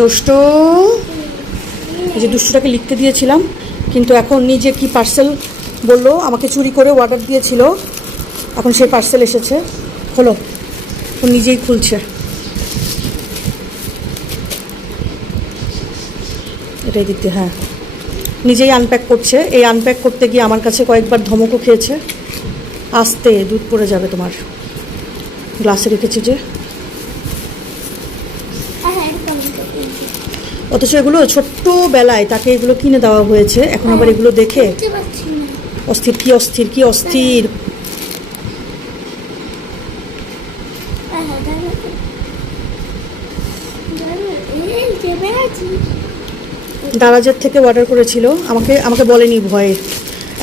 দুষ্ট এই যে দুষ্টটাকে লিখতে দিয়েছিলাম, কিন্তু এখন নিজে কি পার্সেল বলল, আমাকে চুরি করে অর্ডার দিয়েছিল, এখন সেই পার্সেল এসেছে। হলো ও নিজেই খুলছে। এটাই দিতে হ্যাঁ। নিজেই আনপ্যাক করছে। এই আনপ্যাক করতে গিয়ে আমার কাছে কয়েকবার ধমকও খেয়েছে। আস্তে, দুধ পড়ে যাবে তোমার। গ্লাসে রেখেছি যে হ্যাঁ হ্যাঁ একদম একদম। অথচ এগুলো ছোট্ট বেলায় তাকে এগুলো কিনে দেওয়া হয়েছে। এখন আবার এগুলো দেখে অস্থির কি অস্থির কি অস্থির। হ্যাঁ হ্যাঁ দারাজের থেকে অর্ডার করেছিল। আমাকে আমাকে বলেনি ভয়ে।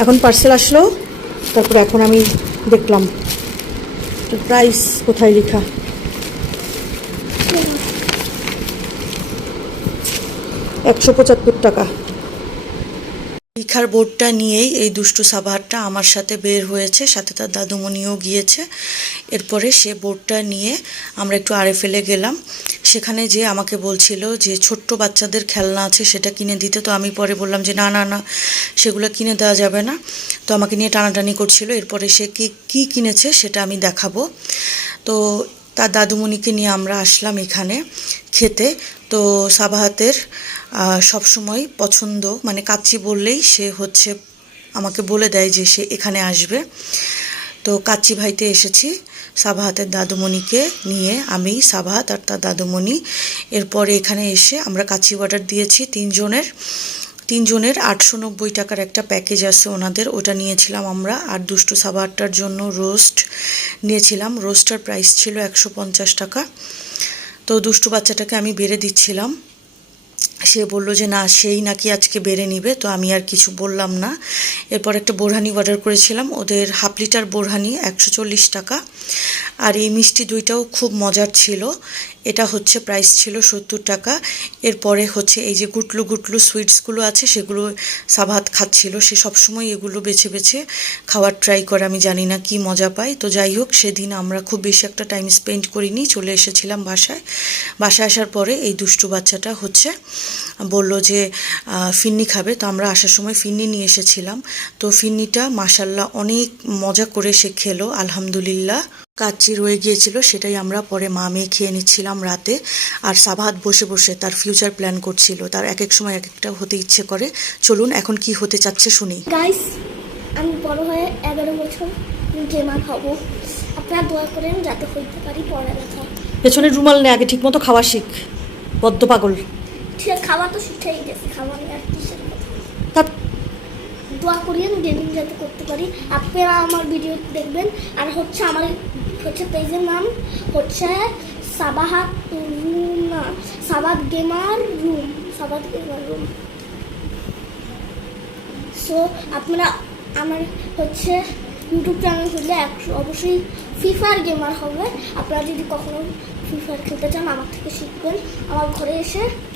এখন পার্সেল আসলো। তারপর এখন আমি দেখলাম। প্রাইস কোথায় লেখা? একশো পঁচাত্তর টাকা। লিখার বোর্ডটা নিয়েই এই দুষ্টু সাবাহারটা আমার সাথে বের হয়েছে, সাথে তার দাদুমণিও গিয়েছে। এরপরে সে বোর্ডটা নিয়ে আমরা একটু আড়ে ফেলে গেলাম। সেখানে যে আমাকে বলছিল যে, ছোট্ট বাচ্চাদের খেলনা আছে, সেটা কিনে দিতে। তো আমি পরে বললাম যে, না না না, সেগুলো কিনে দেওয়া যাবে না। তো আমাকে নিয়ে টানাটানি করছিল। এরপরে সে কি, কী কিনেছে সেটা আমি দেখাবো। তো তার দাদুমণিকে নিয়ে আমরা আসলাম এখানে খেতে। তো সাবাহাতের সব সময় পছন্দ মানে কাচ্চি বললেই সে হচ্ছে আমাকে বলে দেয় যে সে এখানে আসবে। তো কাচ্চি ভাইতে এসেছি, সাবাহাতের দাদুমণিকে নিয়ে। আমি, সাবাহাত আর তার দাদুমণি। এরপরে এখানে এসে আমরা কাচ্চি অর্ডার দিয়েছি তিনজনের। তিনজনের আটশো নব্বই টাকার একটা প্যাকেজ আছে ওনাদের, ওটা নিয়েছিলাম আমরা। আর দুষ্টু সাবারটার জন্য রোস্ট নিয়েছিলাম। রোস্টার প্রাইস ছিল একশো পঞ্চাশ টাকা। তো দুষ্টু বাচ্চাটাকে আমি বেড়ে দিচ্ছিলাম। সে বলল যে, না, সেই নাকি আজকে বেড়ে নিবে। তো আমি আর কিছু বললাম না। এরপর একটা বোরহানি অর্ডার করেছিলাম। ওদের হাফ লিটার বোরহানি একশো চল্লিশ টাকা। আর এই মিষ্টি দুইটাও খুব মজার ছিল। এটা হচ্ছে প্রাইস ছিল সত্তর টাকা। এরপরে হচ্ছে এই যে গুটলু গুটলু সুইটসগুলো আছে, সেগুলো সাভাত খাচ্ছিল। সে সবসময় এগুলো বেছে বেছে খাওয়ার ট্রাই করে। আমি জানি না কি মজা পায়। তো যাই হোক, সেদিন আমরা খুব বেশি একটা টাইম স্পেন্ড করিনি। চলে এসেছিলাম বাসায়। বাসায় আসার পরে এই দুষ্টু বাচ্চাটা হচ্ছে বলল যে ফিন্নি খাবে। তো আমরা আসার সময় ফিন্নি নিয়ে এসেছিলাম। তো ফিন্নিটা মাসাল্লাহ অনেক মজা করে সে খেলো আলহামদুলিল্লাহ। কাচ্চি রয়ে গিয়েছিল সেটাই আমরা পরে মা মেয়ে খেয়ে নিচ্ছিলাম রাতে। আর সাবাহাত বসে বসে তার ফিউচার প্ল্যান করছিল। তার এক এক সময় এক একটা হতে ইচ্ছে করে। চলুন এখন কি হতে চাচ্ছে শুনি। গাইস আমি বড় হয়ে এগারো বছর গেমার হব। আপনারা দোয়া করেন যাতে হইতে পারি পড়ালেখা পেছনের রুমাল নে আগে ঠিকমতো খাওয়া শিখ। বদ্ধ পাগল। আছে খাওয়া তো শিখেই গেছে খাওয়া নিয়ে আর কিসের কথা। দোয়া করিয়েন গেমিং যাতে করতে পারি। আপনারা আমার ভিডিও দেখবেন। আর হচ্ছে আমার হচ্ছে পেজের নাম হচ্ছে সাবাহাত রুম না সাবাদ গেমার রুম সাবাদ গেমার রুম। সো আপনারা আমার হচ্ছে ইউটিউব চ্যানেল এক- অবশ্যই ফ্রি ফায়ার গেমার হবে। আপনারা যদি কখনো ফ্রি ফায়ার খেলতে চান আমার থেকে শিখবেন। আমার ঘরে এসে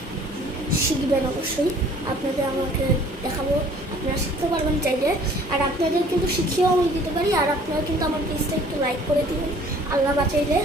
শিখবেন অবশ্যই। আপনাদের আমাকে দেখাবো। আপনারা শিখতে পারবেন চাইলে। আর আপনাদের কিন্তু শিখিয়েও আমি দিতে পারি। আর আপনারা কিন্তু আমার পেজটা একটু লাইক করে দিবেন। আল্লাহ বাঁচাইলে।